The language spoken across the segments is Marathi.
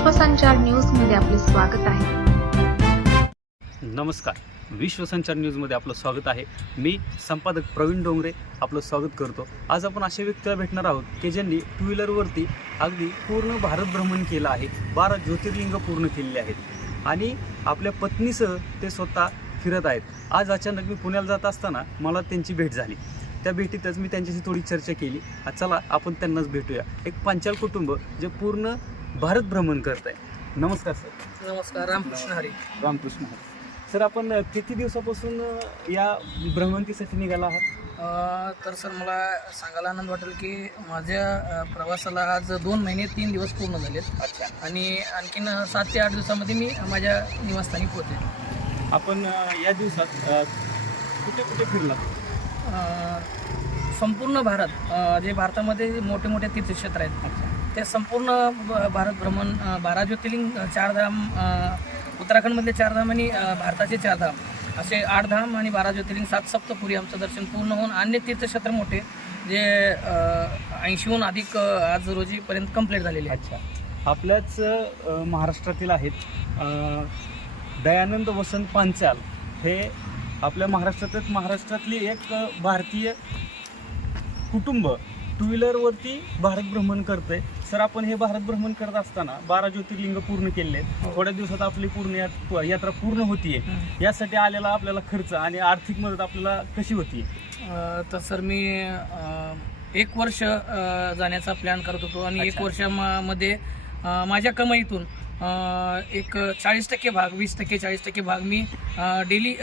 विश्वसंचार न्यूजमध्ये आपले स्वागत आहे. नमस्कार. विश्वसंचार न्यूजमध्ये आपलं स्वागत आहे. मी संपादक प्रवीण डोंगरे आपलं स्वागत करतो. आज आपण अशा व्यक्तीला भेटणार आहोत की ज्यांनी टू व्हीलरवरती अगदी पूर्ण भारत भ्रमण केलं आहे. बारा ज्योतिर्लिंग पूर्ण केलेले आहेत. आणि आपल्या पत्नीसह ते स्वतः फिरत आहेत. आज अचानक मी पुण्याला जात असताना मला त्यांची भेट झाली. त्या भेटीतच मी त्यांच्याशी थोडी चर्चा केली. चला आपण त्यांनाच भेटूया. एक पांचाल कुटुंब जे पूर्ण भारत भ्रमण करत आहे नमस्कार सर. नमस्कार रामकृष्ण हरी. रामकृष्ण हरी. सर आपण किती दिवसापासून या भ्रमंतीसाठी निघाला आहात? तर सर मला सांगायला आनंद वाटेल की माझ्या प्रवासाला आज दोन महिने तीन दिवस पूर्ण झालेत. अच्छा. आणि आणखीन सात ते आठ दिवसामध्ये मी माझ्या निवासस्थानी पोहोचेन. आपण या दिवसात कुठे कुठे फिरला? संपूर्ण भारत जे भारतामध्ये मोठे मोठे तीर्थक्षेत्र आहेत. ते संपूर्ण ब- भारत भ्रमण बारा ज्योतिर्लिंग चारधाम उत्तराखंडमधले चारधाम आणि भारताचे चारधाम असे आठ धाम आणि बारा ज्योतिर्लिंग सात सप्तपुरी आमचं दर्शन पूर्ण होऊन अन्य तीर्थक्षेत्र मोठे जे ऐंशीहून अधिक आज रोजीपर्यंत कंप्लीट झालेले आहेत. अच्छा. आपल्याच महाराष्ट्रातील आहेत दयानंद वसंत पांचाल. हे आपल्या महाराष्ट्रातच महाराष्ट्रातली एक भारतीय कुटुंब टू व्हीलरवरती भारत भ्रमण करतंय. सर आपण हे भारत भ्रमण करत असताना बारा ज्योतिर्लिंग पूर्ण केले आहेत हो. थोड्या दिवसात आपली पूर्ण यात- यात्रा पूर्ण होतीये. यासाठी आलेला आपल्याला खर्च आणि आर्थिक मदत आपल्याला कशी होती अ, तर सर मी अ, एक वर्ष अ, जाण्याचा प्लॅन करत होतो आणि एक अच्छा. वर्षामध्ये अ, माझ्या कमाईतून अ, एक चाळीस टक्के भाग वीस टक्के चाळीस टक्के भाग मी डेली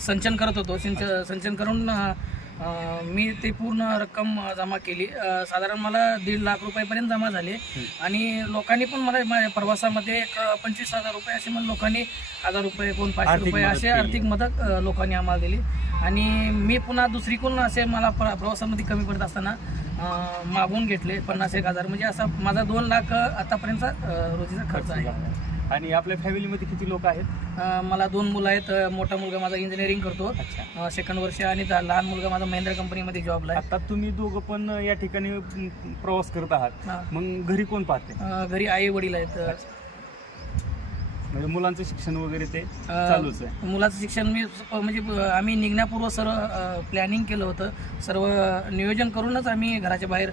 संचन करत होतो सिंच संचन करून अ, मी ते पूर्ण रक्कम जमा केली. साधारण मला दीड लाख रुपयापर्यंत जमा झाले. आणि लोकांनी पण मला माझ्या प्रवासामध्ये एक पंचवीस हजार रुपये असे मला लोकांनी हजार रुपये कोण पाचशे रुपये असे. आर्थिक मदत लोकांनी आम्हाला दिली. आणि मी पुन्हा दुसरीकडून असे मला प्र- प्रवासामध्ये कमी पडत असताना अ, मागवून घेतले पन्नास एक हजार. म्हणजे असा माझा दोन लाख आतापर्यंतचा रोजीचा खर्च आहे. आणि आपल्या फॅमिलीमध्ये किती लोक आहेत? अ, मला दोन मुलं आहेत. अ, मोठा मुलगा माझा इंजिनिअरिंग करतो. अच्छा. सेकंड वर्ष आणि दा- लहान मुलगा माझा महिंद्रा कंपनीमध्ये जॉबला आहे. आता तुम्ही दोघं पण या ठिकाणी प्रवास करत आहात. हा. मग घरी कोण पाहते? अ, घरी आई वडील आहेत. अ, म्हणजे मुलांचं शिक्षण वगैरे ते चालूच आहे. मुलाचं शिक्षण मी म्हणजे आम्ही निघण्यापूर्व सर्व प्लॅनिंग केलं होतं. सर्व नियोजन करूनच आम्ही घराच्या बाहेर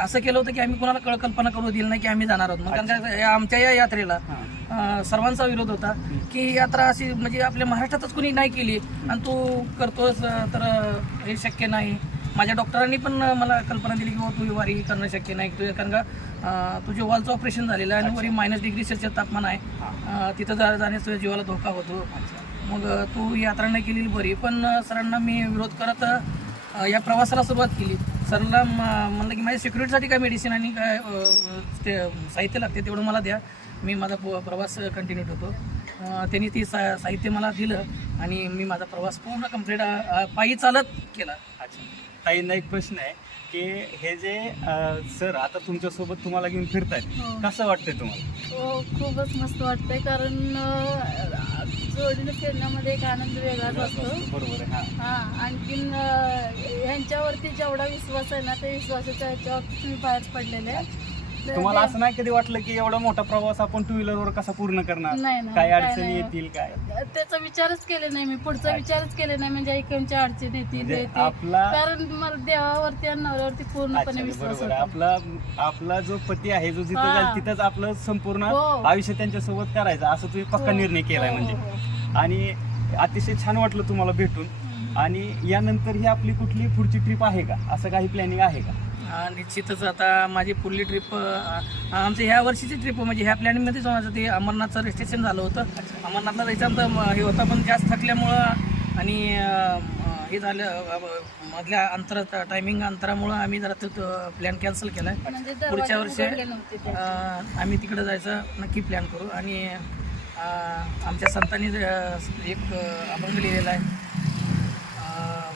असं केलं होतं की आम्ही कोणाला कळकल्पना करू दिली नाही की आम्ही जाणार आहोत. मग कारण का आमच्या या यात्रेला सर्वांचा विरोध होता की ही यात्रा अशी म्हणजे आपल्या महाराष्ट्रातच कोणी नाही केली. आणि तू करतोस तर हे शक्य नाही. माझ्या डॉक्टरांनी पण मला कल्पना दिली की हो तू वारी करणं शक्य नाही. तू कारण का तुझ्या वॉलचं ऑपरेशन झालेलं आहे आणि वरी मायनस डिग्री सेल्सिअस तापमान आहे. तिथं जा जाण्यास तुझ्या जीवाला धोका होतो. मग तू यात्रा नाही केलेली बरी पण सरांना मी विरोध करत या प्रवासाला सुरुवात केली. सरांना म- म्हणलं की माझ्या सिक्युरिटीसाठी काय मेडिसिन आणि काय ते साहित्य लागते तेवढं मला द्या. मी माझा प्रवास कंटिन्यू ठेवतो. त्यांनी ती सा साहित्य मला दिलं आणि मी माझा प्रवास पूर्ण कंप्लीट पायी चालत केला. अच्छा. ताईंना एक प्रश्न आहे की हे जे सर आता तुमच्यासोबत तुम्हाला घेऊन फिरतायत हो. कसं वाटतंय तुम्हाला हो खूपच मस्त वाटतंय कारण अं, जोडीनं फिरण्यामध्ये एक आनंद वेगळाच असतो बरोबर आहे हा हा आणखीन अं, ह्यांच्यावरती जेवढा विश्वास आहे ना त्या विश्वासाच्या ह्याच्यावर तुम्ही बाहेर पडलेले आहे. तुम्हाला असं नाही कधी वाटलं की एवढा मोठा प्रवास आपण टू व्हीलरवर कसा पूर्ण करणार नाही, काय काय अडचणी नाही. येतील काय त्याचा विचारच केले नाही मी पुढचा विचारच केले नाही म्हणजे ऐकूनच्या अडचणी येतील म्हणजे. आपला कारण मला देवावरती आणि नवऱ्यावरती अच्छा, पूर्णपणे विश्वास बरोबर आहे होता आपला आपला जो पती आहे जो जिथं हा. जाईल तिथंच आपलं संपूर्ण हो. आयुष्य त्यांच्यासोबत करायचं असं तुम्ही पक्का हो. निर्णय केलाय हो, म्हणजे हो, हो. आणि अतिशय छान वाटलं तुम्हाला भेटून हम्म. आणि यानंतर ही आपली कुठली पुढची ट्रिप आहे का असं काही प्लॅनिंग आहे का निश्चितच. आता माझी पुढली ट्रिप आमचं ह्या वर्षीची ट्रिप म्हणजे ह्या प्लॅनिंगमध्येच माझं ते अमरनाथचं रजिस्ट्रेशन झालं होतं. अमरनाथला जायचं आमचं हे होतं पण जास्त थकल्यामुळं आणि हे झालं मधल्या अंतर टायमिंग अंतरामुळं आम्ही जरा तो प्लॅन कॅन्सल केला आहे पुढच्या वर्षी आम्ही तिकडे जायचं नक्की प्लॅन करू. आणि आमच्या संतांनी एक अभंग लिहिलेला आहे अं,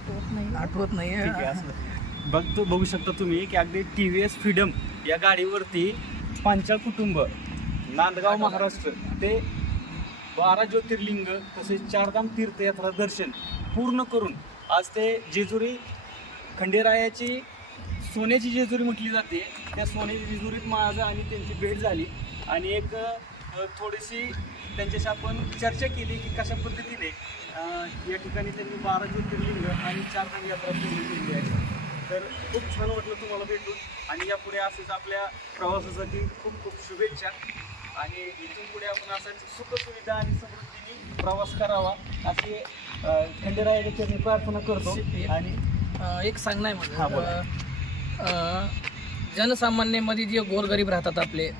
आठवत नाही. आठवत नाही ठीक आहे असं. बघतो बघू शकता तुम्ही की अगदी टी व्ही एस फ्रीडम या गाडीवरती पांचाळ कुटुंब नांदगाव महाराष्ट्र ते बारा ज्योतिर्लिंग तसेच चारधाम तीर्थयात्रा दर्शन पूर्ण करून आज ते जेजुरी खंडेरायाची सोन्याची जेजुरी म्हटली जाते. त्या सोन्याची जेजुरीत माझं आणि त्यांची भेट झाली. आणि एक अ, थोडीशी त्यांच्याशी आपण चर्चा केली की कशा पद्धतीने या ठिकाणी त्यांनी बारा ज्योतिर्लिंग आणि चार धाम यात्रा पूर्ण केली आहे तर खूप छान वाटलं तुम्हाला भेटून आणि यापुढे असेच आपल्या प्रवासासाठी खूप खूप शुभेच्छा. आणि इथून पुढे आपण असंच सुखसुविधा आणि समृद्धीने प्रवास करावा अशी अ, खंडेरायाच्या चरणी प्रार्थना करतो. आणि एक सांगणं आहे माझं जनसामान्यामध्ये जे गोरगरीब राहतात आपले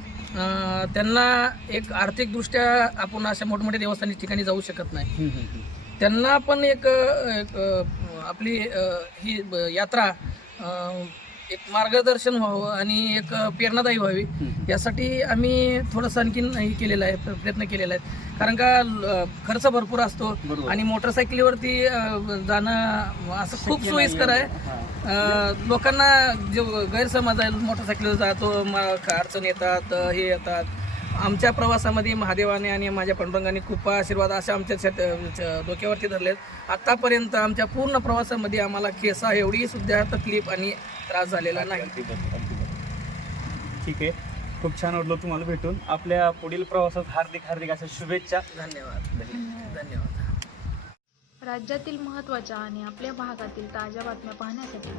त्यांना एक आर्थिकदृष्ट्या आपण अशा मोठमोठ्या देवस्थानी ठिकाणी जाऊ शकत नाही. त्यांना पण एक एक, आपली ही यात्रा एक मार्गदर्शन व्हावं आणि एक प्रेरणादायी व्हावी यासाठी आम्ही थोडंसं आणखीन हे केलेलं आहे प्र- प्रयत्न केलेला आहे. कारण का खर्च भरपूर असतो. आणि मोटरसायकलीवरती जाणं असं खूप सोयीस्कर आहे. लोकांना जे गैरसमज आहे मोटरसायकलीवर जातो म- अडचण येतात हे येतात. आमच्या प्रवासामध्ये महादेवाने आणि माझ्या पांडुरंगाने खूप आशीर्वाद अशा आमच्या डोक्यावरती धरलेत. आतापर्यंत आमच्या पूर्ण प्रवासामध्ये आम्हाला केसा एवढी सुद्धा तकलीफ आणि त्रास झालेला नाही. ठीक आहे. खूप छान वाटलं तुम्हाला भेटून. आपल्या पुढील प्रवासात हार्दिक हार्दिक अशा शुभेच्छा. धन्यवाद. धन्यवाद. राज्यातील महत्त्वाच्या आणि आपल्या भागातील ताज्या बातम्या पाहण्यासाठी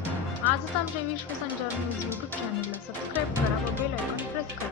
आजच आमच्या विश्वसंचार न्यूज यूट्यूब चॅनलला सबस्क्राईब करा व बेल आयकॉन प्रेस करा.